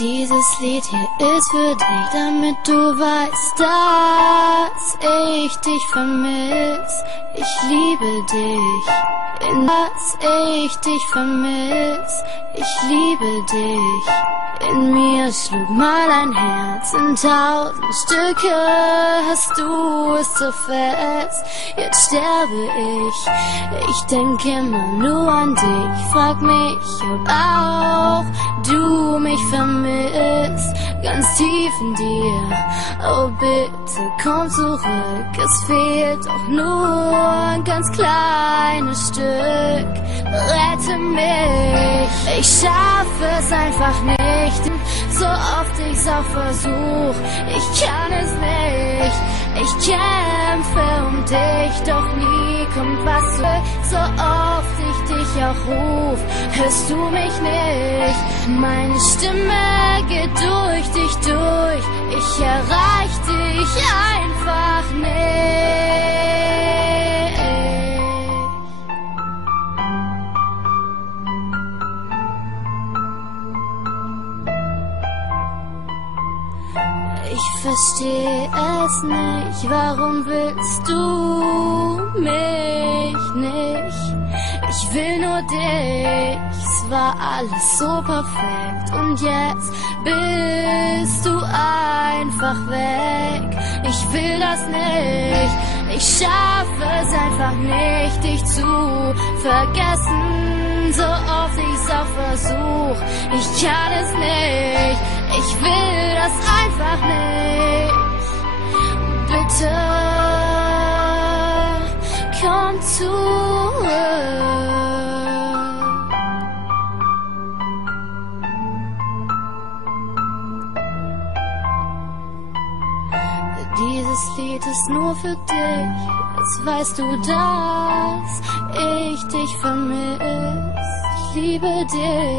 Dieses Lied hier ist für dich, damit du weißt, dass ich dich vermiss. Ich liebe dich, dass ich dich vermiss. Ich liebe dich. In mir schlug mal ein Herz in 1000 Stücke, hast du es so fest, jetzt sterbe ich. Ich denk immer nur an dich, frag mich, ob auch du mich vermisst, ganz tief in dir. Oh bitte komm zurück, es fehlt doch nur ein ganz kleines Stück. Rette mich, ich schaffe es einfach nicht, so oft ich's auch versuch, ich kann es nicht. Ich kämpfe um dich, doch nie kommt was zurück. So oft ich dich auch ruf, hörst du mich nicht. Meine Stimme geht durch dich durch, ich erreich dich einfach nicht. Ich versteh es nicht, warum willst du mich nicht? Ich will nur dich, es war alles so perfekt und jetzt bist du einfach weg. Ich will das nicht, ich schaffe es einfach nicht, dich zu vergessen, so oft ich's auch versuch. Ich kann es nicht, ich will das einfach nicht. Bitte komm zurück. Dieses Lied ist nur für dich, jetzt weißt du, dass ich dich vermiss. Ich liebe dich.